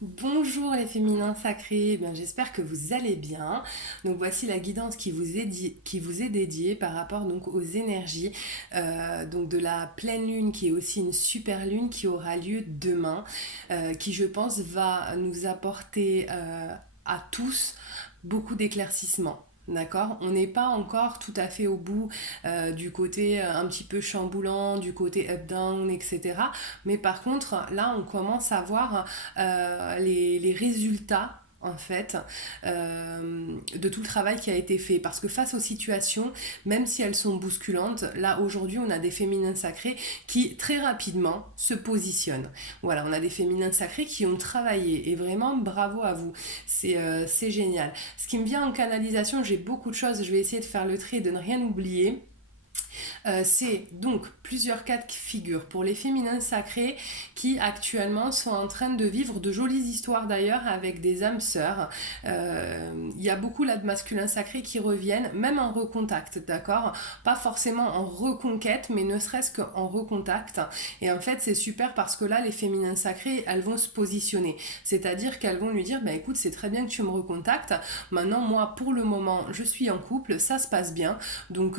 Bonjour les féminins sacrés, j'espère que vous allez bien. Donc voici la guidance qui vous est dédiée par rapport donc aux énergies donc de la pleine lune qui est aussi une super lune qui aura lieu demain, qui je pense va nous apporter à tous beaucoup d'éclaircissements. D'accord. On n'est pas encore tout à fait au bout du côté un petit peu chamboulant, du côté up-down, etc. Mais par contre, là, on commence à voir les résultats en fait de tout le travail qui a été fait parce que face aux situations, même si elles sont bousculantes, là aujourd'hui on a des féminins sacrés qui très rapidement se positionnent. Voilà, on a des féminins sacrés qui ont travaillé et vraiment bravo à vous, c'est génial. Ce qui me vient en canalisation, j'ai beaucoup de choses, je vais essayer de faire le tri et de ne rien oublier. C'est donc plusieurs cas de figure pour les féminins sacrés qui actuellement sont en train de vivre de jolies histoires d'ailleurs avec des âmes sœurs. Il y a beaucoup là de masculins sacrés qui reviennent, même en recontact, d'accord. Pas forcément en reconquête, mais ne serait-ce qu'en recontact. Et en fait, c'est super parce que là, les féminins sacrés, elles vont se positionner. C'est-à-dire qu'elles vont lui dire, bah écoute, c'est très bien que tu me recontactes. Maintenant, moi, pour le moment, je suis en couple, ça se passe bien. Donc,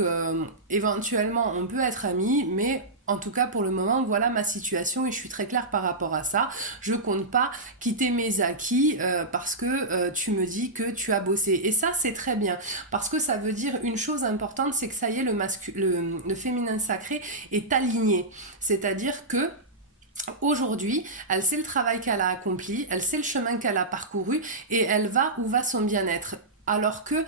éventuellement, on peut être amis, mais en tout cas, pour le moment, voilà ma situation et je suis très claire par rapport à ça. Je compte pas quitter mes acquis parce que tu me dis que tu as bossé. Et ça, c'est très bien parce que ça veut dire une chose importante, c'est que ça y est, le féminin sacré est aligné. C'est-à-dire que aujourd'hui, elle sait le travail qu'elle a accompli, elle sait le chemin qu'elle a parcouru et elle va où va son bien-être. Alors que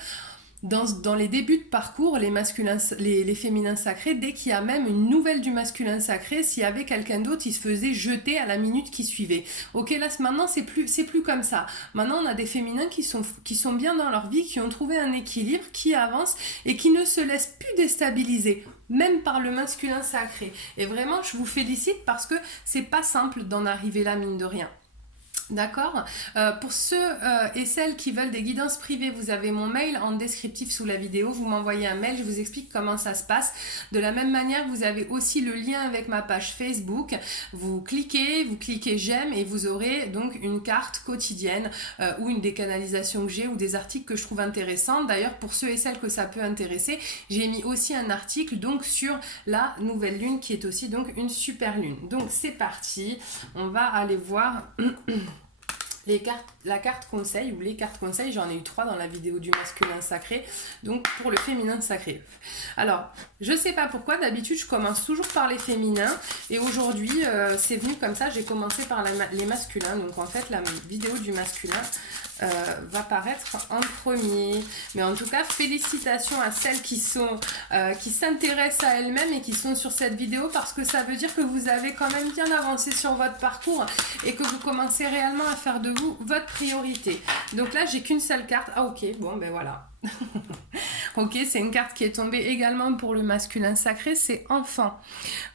dans les débuts de parcours, les féminins sacrés, dès qu'il y a même une nouvelle du masculin sacré, s'il y avait quelqu'un d'autre, il se faisait jeter à la minute qui suivait. Ok, là maintenant c'est plus comme ça. Maintenant on a des féminins qui sont bien dans leur vie, qui ont trouvé un équilibre, qui avancent et qui ne se laissent plus déstabiliser même par le masculin sacré. Et vraiment, je vous félicite parce que c'est pas simple d'en arriver là, mine de rien. D'accord. Pour ceux et celles qui veulent des guidances privées, vous avez mon mail en descriptif sous la vidéo. Vous m'envoyez un mail, je vous explique comment ça se passe. De la même manière, vous avez aussi le lien avec ma page Facebook. Vous cliquez j'aime et vous aurez donc une carte quotidienne ou une des canalisations que j'ai ou des articles que je trouve intéressants. D'ailleurs, pour ceux et celles que ça peut intéresser, j'ai mis aussi un article donc sur la nouvelle lune qui est aussi donc une super lune. Donc c'est parti, on va aller voir la carte conseil ou les cartes conseils, j'en ai eu 3 dans la vidéo du masculin sacré, donc pour le féminin sacré. Alors, je sais pas pourquoi, d'habitude je commence toujours par les féminins et aujourd'hui c'est venu comme ça, j'ai commencé par les masculins, donc en fait la vidéo du masculin va paraître en premier. Mais en tout cas, félicitations à celles qui s'intéressent à elles-mêmes et qui sont sur cette vidéo parce que ça veut dire que vous avez quand même bien avancé sur votre parcours et que vous commencez réellement à faire de vous votre priorité. Donc là, j'ai qu'une seule carte. Ah ok, bon ben voilà. Ok, c'est une carte qui est tombée également pour le masculin sacré, c'est enfant.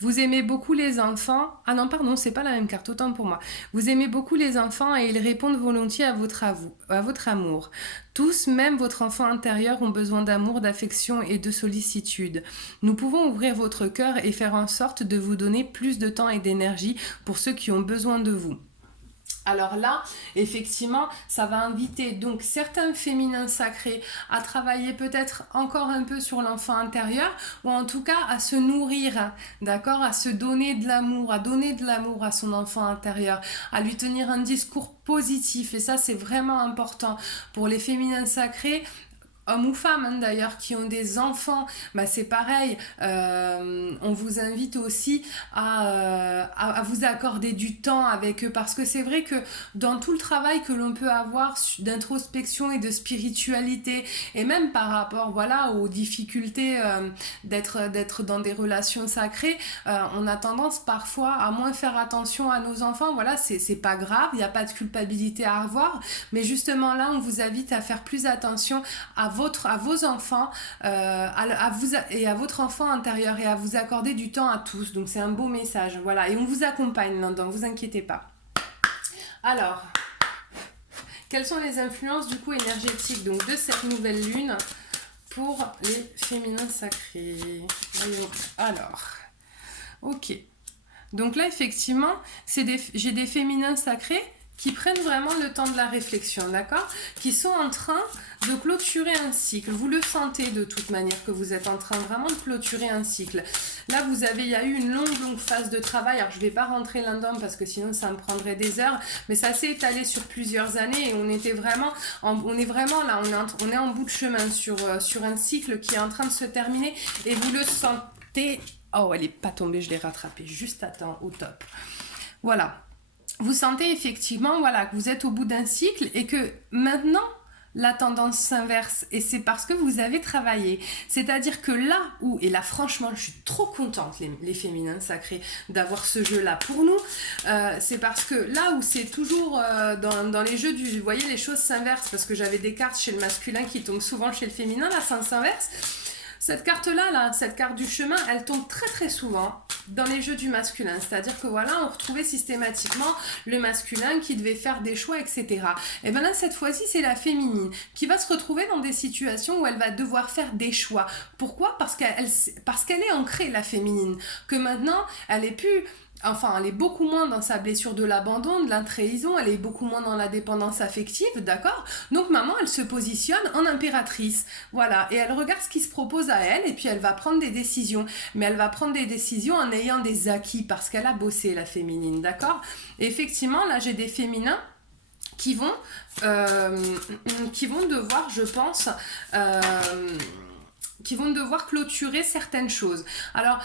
Vous aimez beaucoup les enfants. Ah non, pardon, c'est pas la même carte, autant pour moi. Vous aimez beaucoup les enfants et ils répondent volontiers à votre amour. Tous, même votre enfant intérieur, ont besoin d'amour, d'affection et de sollicitude. Nous pouvons ouvrir votre cœur et faire en sorte de vous donner plus de temps et d'énergie pour ceux qui ont besoin de vous. Alors là, effectivement, ça va inviter donc certains féminins sacrés à travailler peut-être encore un peu sur l'enfant intérieur ou en tout cas à se nourrir, d'accord, à se donner de l'amour, à donner de l'amour à son enfant intérieur, à lui tenir un discours positif et ça c'est vraiment important pour les féminins sacrés hommes ou femmes hein, d'ailleurs qui ont des enfants, bah c'est pareil, on vous invite aussi à vous accorder du temps avec eux parce que c'est vrai que dans tout le travail que l'on peut avoir d'introspection et de spiritualité et même par rapport voilà aux difficultés d'être dans des relations sacrées, on a tendance parfois à moins faire attention à nos enfants, voilà c'est pas grave, il n'y a pas de culpabilité à avoir, mais justement là on vous invite à faire plus attention à vos enfants et à votre enfant intérieur et à vous accorder du temps à tous. Donc c'est un beau message. Voilà. Et on vous accompagne là-dedans, vous inquiétez pas. Alors, quelles sont les influences du coup énergétiques donc, de cette nouvelle lune pour les féminins sacrés? Voyons. Alors, ok. Donc là, effectivement, j'ai des féminins sacrés qui prennent vraiment le temps de la réflexion, d'accord? Qui sont en train de clôturer un cycle. Vous le sentez de toute manière que vous êtes en train vraiment de clôturer un cycle. Là, il y a eu une longue phase de travail. Alors, je ne vais pas rentrer là-dedans parce que sinon, ça me prendrait des heures. Mais ça s'est étalé sur plusieurs années et on est vraiment là, on est en bout de chemin sur un cycle qui est en train de se terminer et vous le sentez. Oh, elle n'est pas tombée, je l'ai rattrapée juste à temps, au top. Voilà. Vous sentez effectivement voilà, que vous êtes au bout d'un cycle et que maintenant, la tendance s'inverse et c'est parce que vous avez travaillé. C'est-à-dire que là où, et là franchement, je suis trop contente, les féminins sacrés, d'avoir ce jeu-là pour nous, c'est parce que là où c'est toujours dans les jeux vous voyez, les choses s'inversent parce que j'avais des cartes chez le masculin qui tombent souvent chez le féminin, là ça s'inverse. Cette carte-là, cette carte du chemin, elle tombe très très souvent dans les jeux du masculin. C'est-à-dire que voilà, on retrouvait systématiquement le masculin qui devait faire des choix, etc. Et bien là, cette fois-ci, c'est la féminine qui va se retrouver dans des situations où elle va devoir faire des choix. Pourquoi ? Parce qu'elle est ancrée, la féminine. Que maintenant, elle est plus... Enfin, elle est beaucoup moins dans sa blessure de l'abandon, de l'intrahison, elle est beaucoup moins dans la dépendance affective, d'accord ? Donc maman, elle se positionne en impératrice, voilà, et elle regarde ce qui se propose à elle, et puis elle va prendre des décisions. Mais elle va prendre des décisions en ayant des acquis, parce qu'elle a bossé, la féminine, d'accord ? Et effectivement, là, j'ai des féminins qui vont devoir, je pense, qui vont devoir clôturer certaines choses. Alors,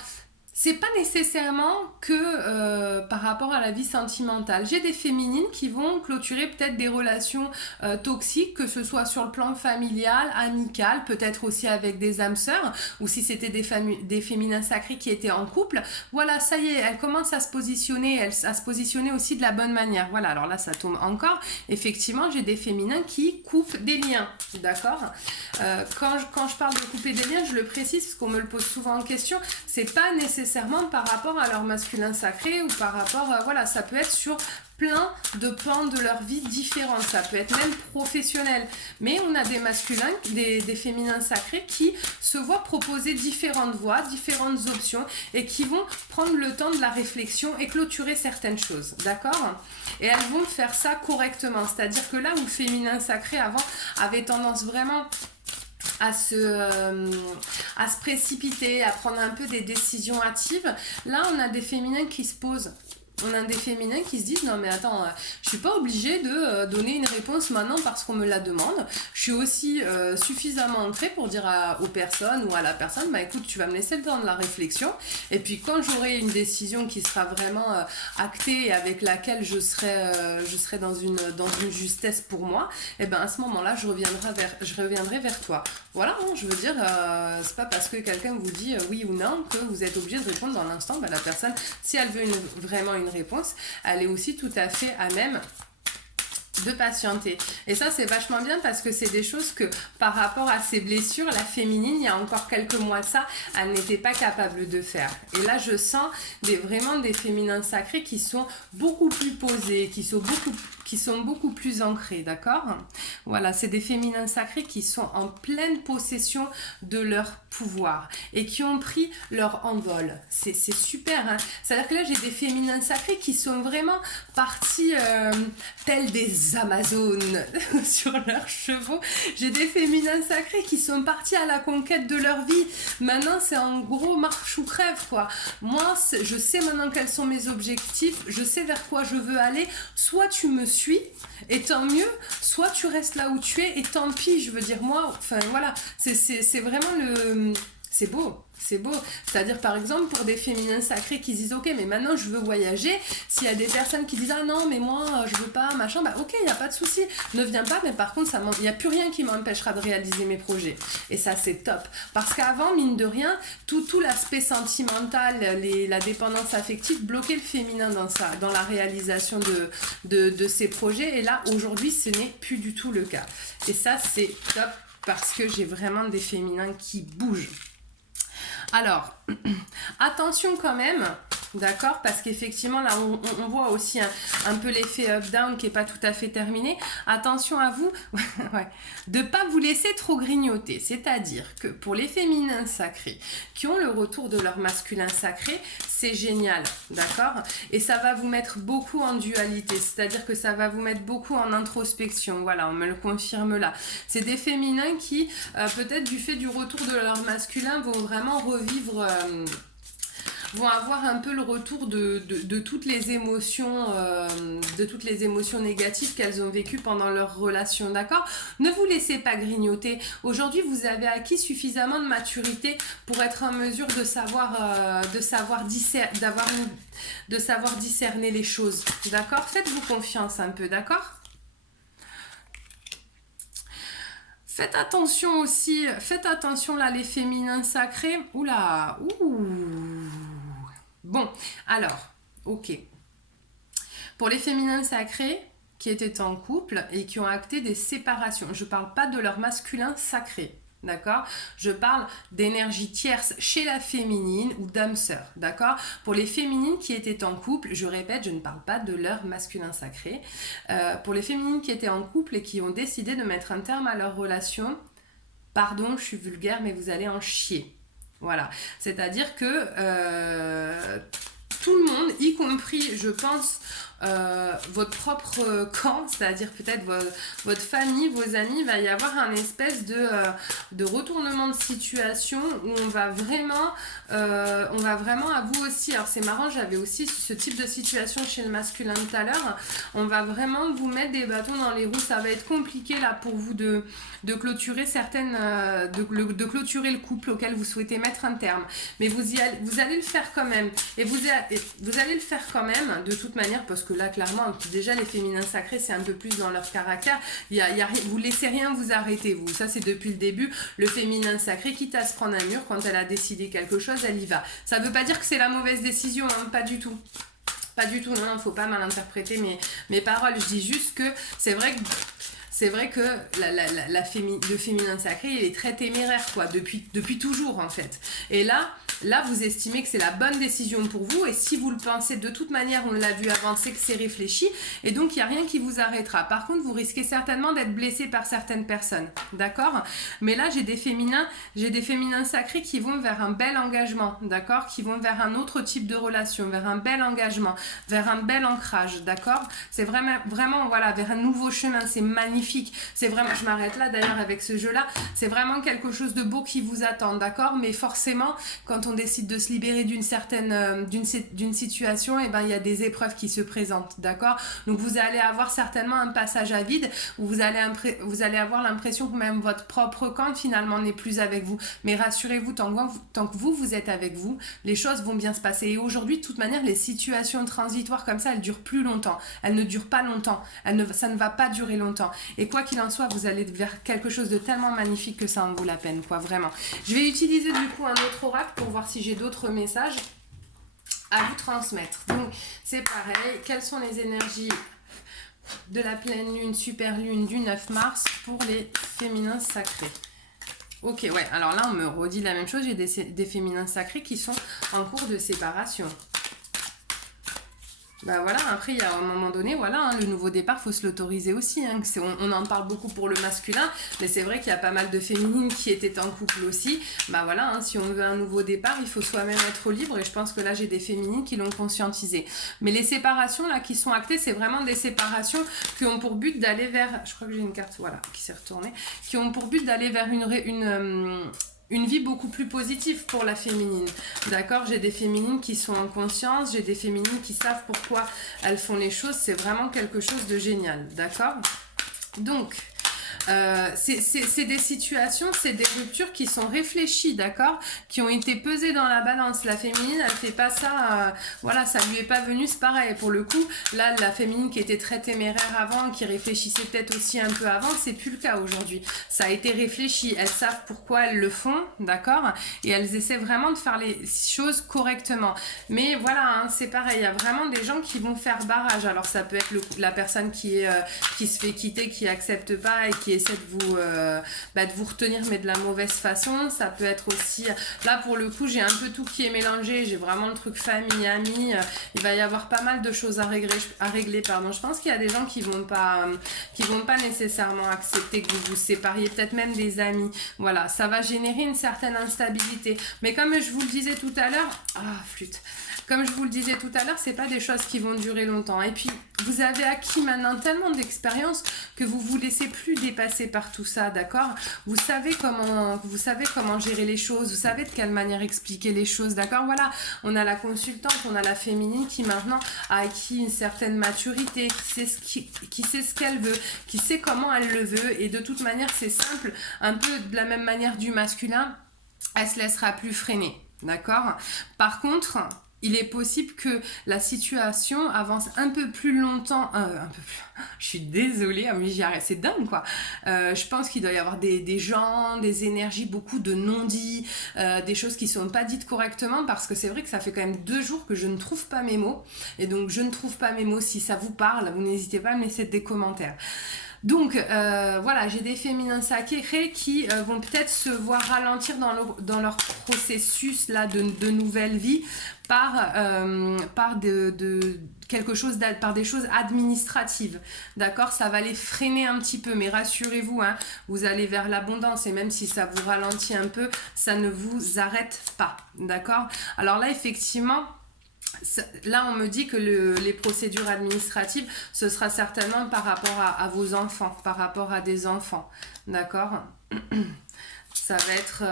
c'est pas nécessairement que par rapport à la vie sentimentale. J'ai des féminines qui vont clôturer peut-être des relations toxiques, que ce soit sur le plan familial, amical, peut-être aussi avec des âmes sœurs, ou si c'était des féminins sacrés qui étaient en couple. Voilà, ça y est, elles commencent à se positionner, aussi de la bonne manière. Voilà, alors là, ça tombe encore. Effectivement, j'ai des féminins qui coupent des liens, d'accord ? Quand je parle de couper des liens, je le précise parce qu'on me le pose souvent en question, c'est pas nécessairement par rapport à leur masculin sacré ou par rapport, voilà, ça peut être sur plein de pans de leur vie différents, ça peut être même professionnel, mais on a des masculins, des féminins sacrés qui se voient proposer différentes voies, différentes options et qui vont prendre le temps de la réflexion et clôturer certaines choses, d'accord ? Et elles vont faire ça correctement, c'est-à-dire que là où le féminin sacré avant avait tendance vraiment à se précipiter, à prendre un peu des décisions hâtives. Là, on a des féminins qui se posent. On a des féminins qui se disent non mais attends, je suis pas obligée de donner une réponse maintenant parce qu'on me la demande. Je suis aussi suffisamment ancrée pour dire aux personnes ou à la personne, bah écoute, tu vas me laisser le temps de la réflexion et puis quand j'aurai une décision qui sera vraiment actée et avec laquelle je serai dans une justesse pour moi, et ben à ce moment-là je reviendrai vers toi. Voilà, hein, je veux dire, c'est pas parce que quelqu'un vous dit oui ou non que vous êtes obligé de répondre dans l'instant. Bah, la personne, si elle veut vraiment une réponse, elle est aussi tout à fait à même de patienter. Et ça, c'est vachement bien parce que c'est des choses que, par rapport à ses blessures, la féminine, il y a encore quelques mois de ça, elle n'était pas capable de faire. Et là, je sens vraiment des féminins sacrés qui sont beaucoup plus posés, qui sont beaucoup plus ancrés, d'accord ? Voilà, c'est des féminins sacrés qui sont en pleine possession de leur pouvoir et qui ont pris leur envol. C'est super, hein ? C'est-à-dire que là, j'ai des féminins sacrés qui sont vraiment partis tels des Amazones sur leurs chevaux. J'ai des féminins sacrés qui sont partis à la conquête de leur vie. Maintenant, c'est en gros marche ou crève, quoi. Moi, je sais maintenant quels sont mes objectifs, je sais vers quoi je veux aller. Soit tu me suis, et tant mieux, soit tu restes là où tu es, et tant pis, je veux dire, moi, enfin voilà, c'est vraiment c'est beau. C'est beau, c'est-à-dire par exemple pour des féminins sacrés qui disent ok mais maintenant je veux voyager, s'il y a des personnes qui disent ah non mais moi je veux pas machin, bah ok il n'y a pas de souci, ne viens pas, mais par contre il n'y a plus rien qui m'empêchera de réaliser mes projets et ça c'est top, parce qu'avant mine de rien tout l'aspect sentimental, la dépendance affective bloquait le féminin dans la réalisation de ses projets, et là aujourd'hui ce n'est plus du tout le cas, et ça c'est top parce que j'ai vraiment des féminins qui bougent. Alors, attention quand même, d'accord? Parce qu'effectivement, là, on voit aussi un peu l'effet up-down qui n'est pas tout à fait terminé. Attention à vous, ouais, de ne pas vous laisser trop grignoter. C'est-à-dire que pour les féminins sacrés qui ont le retour de leur masculin sacré, c'est génial, d'accord? Et ça va vous mettre beaucoup en dualité, c'est-à-dire que ça va vous mettre beaucoup en introspection. Voilà, on me le confirme là. C'est des féminins qui, peut-être du fait du retour de leur masculin, vont vraiment revivre... vont avoir un peu le retour de toutes les émotions négatives qu'elles ont vécues pendant leur relation, d'accord? Ne vous laissez pas grignoter. Aujourd'hui, vous avez acquis suffisamment de maturité pour être en mesure de savoir discerner les choses, d'accord? Faites-vous confiance un peu, d'accord? Faites attention là, les féminins sacrés. Oula, ouh. Bon, alors, ok. Pour les féminins sacrés qui étaient en couple et qui ont acté des séparations, je ne parle pas de leur masculin sacré, d'accord? Je parle d'énergie tierce chez la féminine ou d'âme sœur, d'accord? Pour les féminines qui étaient en couple, je répète, je ne parle pas de leur masculin sacré. Pour les féminines qui étaient en couple et qui ont décidé de mettre un terme à leur relation, pardon, je suis vulgaire, mais vous allez en chier. Voilà, c'est-à-dire que tout le monde, y compris, je pense, votre propre camp, c'est-à-dire peut-être votre famille, vos amis, il va y avoir un espèce de retournement de situation où on va vraiment à vous aussi, alors c'est marrant, j'avais aussi ce type de situation chez le masculin tout à l'heure, on va vraiment vous mettre des bâtons dans les roues, ça va être compliqué là pour vous de clôturer de clôturer le couple auquel vous souhaitez mettre un terme, mais vous allez le faire quand même, et vous allez le faire quand même de toute manière, parce que là clairement déjà les féminins sacrés c'est un peu plus dans leur caractère, vous laissez rien vous arrêter, vous, ça c'est depuis le début, le féminin sacré quitte à se prendre un mur, quand elle a décidé quelque chose elle y va, ça veut pas dire que c'est la mauvaise décision, hein, pas du tout, non, faut pas mal interpréter mes paroles, je dis juste que c'est vrai que le féminin sacré, il est très téméraire, quoi, depuis toujours, en fait. Et là, vous estimez que c'est la bonne décision pour vous, et si vous le pensez, de toute manière, on l'a vu avant, c'est que c'est réfléchi, et donc il n'y a rien qui vous arrêtera. Par contre, vous risquez certainement d'être blessé par certaines personnes, d'accord? Mais là, j'ai des féminins sacrés qui vont vers un bel engagement, d'accord? Qui vont vers un autre type de relation, vers un bel engagement, vers un bel ancrage, d'accord? C'est vraiment, voilà, vers un nouveau chemin, c'est magnifique. C'est vraiment, je m'arrête là d'ailleurs avec ce jeu là, c'est vraiment quelque chose de beau qui vous attend, d'accord? Mais forcément quand on décide de se libérer d'une situation, et ben il y a des épreuves qui se présentent, d'accord? Donc vous allez avoir certainement un passage à vide où vous allez avoir l'impression que même votre propre camp finalement n'est plus avec vous, mais rassurez-vous, tant que vous êtes avec vous, les choses vont bien se passer. Et aujourd'hui de toute manière les situations transitoires comme ça, elles durent plus longtemps, elles ne durent pas longtemps, ça ne va pas durer longtemps. Et quoi qu'il en soit, vous allez vers quelque chose de tellement magnifique que ça en vaut la peine, quoi, vraiment. Je vais utiliser du coup un autre oracle pour voir si j'ai d'autres messages à vous transmettre. Donc, c'est pareil. Quelles sont les énergies de la pleine lune, super lune du 9 mars pour les féminins sacrés? Ok, ouais. Alors là, on me redit la même chose. J'ai des féminins sacrés qui sont en cours de séparation. Bah voilà, après il y a un moment donné, voilà, hein, le nouveau départ, faut se l'autoriser aussi, hein, on en parle beaucoup pour le masculin, mais c'est vrai qu'il y a pas mal de féminines qui étaient en couple aussi, bah voilà, hein, si on veut un nouveau départ, il faut soi-même être libre, et je pense que là j'ai des féminines qui l'ont conscientisé. Mais les séparations là qui sont actées, c'est vraiment des séparations qui ont pour but d'aller vers, je crois que j'ai une carte, voilà, qui s'est retournée, qui ont pour but d'aller vers une vie beaucoup plus positive pour la féminine, d'accord? J'ai des féminines qui sont en conscience, j'ai des féminines qui savent pourquoi elles font les choses, c'est vraiment quelque chose de génial, d'accord? Donc, c'est des situations, c'est des ruptures qui sont réfléchies, d'accord, qui ont été pesées dans la balance. La féminine, elle fait pas ça, voilà, ça lui est pas venu, c'est pareil. Pour le coup, là, la féminine qui était très téméraire avant, qui réfléchissait peut-être aussi un peu avant, c'est plus le cas aujourd'hui. Ça a été réfléchi, elles savent pourquoi elles le font, d'accord, et elles essaient vraiment de faire les choses correctement. Mais voilà, hein, c'est pareil, il y a vraiment des gens qui vont faire barrage. Alors ça peut être la personne qui se fait quitter, qui accepte pas et qui qui essaie de vous retenir, mais de la mauvaise façon. Ça peut être aussi, là pour le coup, j'ai un peu tout qui est mélangé. J'ai vraiment le truc famille, amis. Il va y avoir pas mal de choses à régler, pardon. Je pense qu'il y a des gens qui vont pas nécessairement accepter que vous vous sépariez, peut-être même des amis. Voilà, ça va générer une certaine instabilité. Mais comme je vous le disais tout à l'heure, flûte. Comme je vous le disais tout à l'heure, c'est pas des choses qui vont durer longtemps. Et puis, vous avez acquis maintenant tellement d'expérience que vous vous laissez plus dépasser par tout ça, d'accord? Vous savez comment gérer les choses, vous savez de quelle manière expliquer les choses, d'accord? Voilà, on a la consultante, on a la féminine qui maintenant a acquis une certaine maturité, qui sait ce qu'elle veut, qui sait comment elle le veut. Et de toute manière, c'est simple, un peu de la même manière du masculin, elle se laissera plus freiner, d'accord? Par contre, il est possible que la situation avance un peu plus longtemps, je suis désolée, mais j'y arrête, c'est dingue quoi. Je pense qu'il doit y avoir des gens, des énergies, beaucoup de non-dits, des choses qui sont pas dites correctement, parce que c'est vrai que ça fait quand même 2 jours que je ne trouve pas mes mots, et donc je ne trouve pas mes mots. Si ça vous parle, vous n'hésitez pas à me laisser des commentaires. Donc voilà, j'ai des féminins sacrés qui vont peut-être se voir ralentir dans leur processus là de nouvelle vie par des choses administratives, d'accord? Ça va les freiner un petit peu, mais rassurez-vous, hein, vous allez vers l'abondance, et même si ça vous ralentit un peu, ça ne vous arrête pas, d'accord? Alors là, effectivement, là, on me dit que les procédures administratives, ce sera certainement par rapport à vos enfants, par rapport à des enfants, d'accord? Ça va être,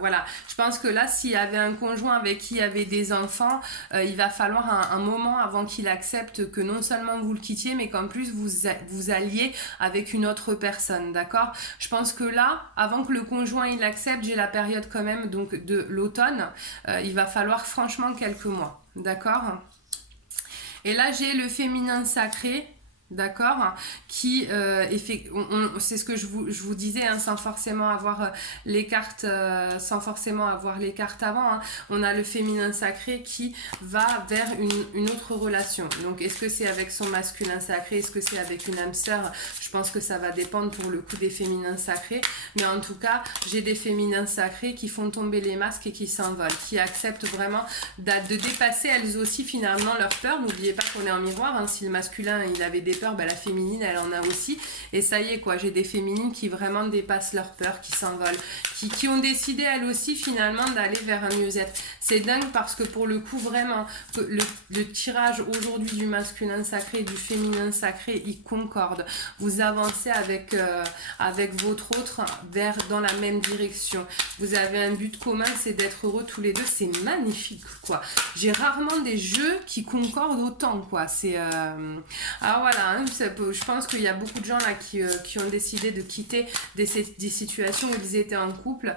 voilà, je pense que là, s'il y avait un conjoint avec qui il y avait des enfants, il va falloir un moment avant qu'il accepte que non seulement vous le quittiez, mais qu'en plus vous alliez avec une autre personne, d'accord? Je pense que là, avant que le conjoint il accepte, j'ai la période quand même donc de l'automne, il va falloir franchement quelques mois, d'accord? Et là, j'ai le féminin sacré, d'accord, qui c'est ce que je vous disais, hein, sans forcément avoir les cartes avant, hein. On a le féminin sacré qui va vers une autre relation. Donc est-ce que c'est avec son masculin sacré, est-ce que c'est avec une âme sœur? Je pense que ça va dépendre pour le coup des féminins sacrés, mais en tout cas j'ai des féminins sacrés qui font tomber les masques et qui s'envolent, qui acceptent vraiment de dépasser elles aussi finalement leur peur. N'oubliez pas qu'on est en miroir, hein. Si le masculin il avait des peurs, la féminine elle en a aussi, et ça y est quoi, j'ai des féminines qui vraiment dépassent leurs peurs, qui s'envolent, qui ont décidé elles aussi finalement d'aller vers un mieux-être. C'est dingue parce que pour le coup vraiment le tirage aujourd'hui du masculin sacré et du féminin sacré il concorde, vous avancez avec votre autre dans la même direction, vous avez un but commun, c'est d'être heureux tous les deux, c'est magnifique quoi. J'ai rarement des jeux qui concordent autant quoi, c'est voilà, hein, je pense qu'il y a beaucoup de gens là qui ont décidé de quitter des situations où ils étaient en couple.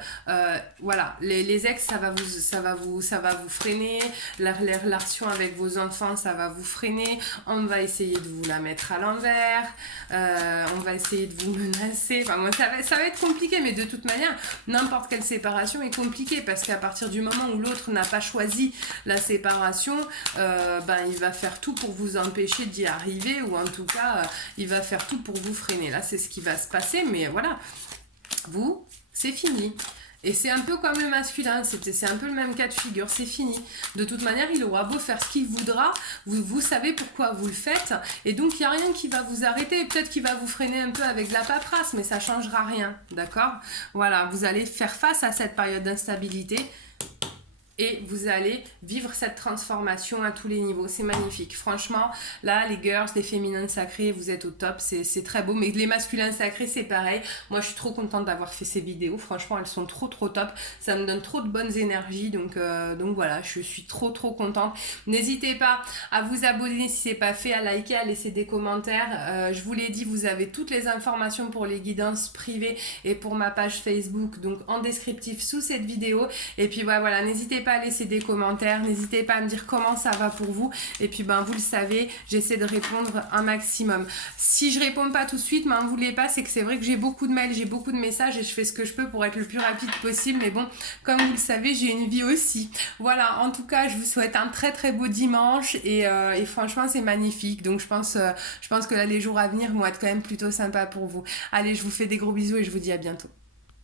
Voilà, les ex, ça va vous freiner. La relation avec vos enfants, ça va vous freiner. On va essayer de vous la mettre à l'envers. On va essayer de vous menacer. Enfin, moi, ça va être compliqué, mais de toute manière, n'importe quelle séparation est compliquée parce qu'à partir du moment où l'autre n'a pas choisi la séparation, il va faire tout pour vous empêcher d'y arriver, ou en tout cas, il va faire tout pour vous freiner. Là, c'est ce qui va se passer, mais voilà, c'est fini. Et c'est un peu comme le masculin, c'est un peu le même cas de figure, c'est fini. De toute manière, il aura beau faire ce qu'il voudra, vous savez pourquoi vous le faites, et donc il n'y a rien qui va vous arrêter. Peut-être qu'il va vous freiner un peu avec de la paperasse, mais ça ne changera rien, d'accord? Voilà, vous allez faire face à cette période d'instabilité, et vous allez vivre cette transformation à tous les niveaux. C'est magnifique. Franchement, là, les girls, les féminins sacrés, vous êtes au top. C'est très beau. Mais les masculins sacrés, c'est pareil. Moi, je suis trop contente d'avoir fait ces vidéos. Franchement, elles sont trop top. Ça me donne trop de bonnes énergies. Donc voilà, je suis trop contente. N'hésitez pas à vous abonner si ce n'est pas fait, à liker, à laisser des commentaires. Je vous l'ai dit, vous avez toutes les informations pour les guidances privées et pour ma page Facebook. Donc en descriptif sous cette vidéo. Et puis voilà, n'hésitez pas pas à laisser des commentaires, n'hésitez pas à me dire comment ça va pour vous. Et puis vous le savez, j'essaie de répondre un maximum. Si je réponds pas tout de suite, m'en voulez pas, c'est que c'est vrai que j'ai beaucoup de mails, j'ai beaucoup de messages et je fais ce que je peux pour être le plus rapide possible. Mais bon, comme vous le savez, j'ai une vie aussi. Voilà, en tout cas, je vous souhaite un très très beau dimanche et franchement, c'est magnifique. Donc je pense que là, les jours à venir vont être quand même plutôt sympas pour vous. Allez, je vous fais des gros bisous et je vous dis à bientôt.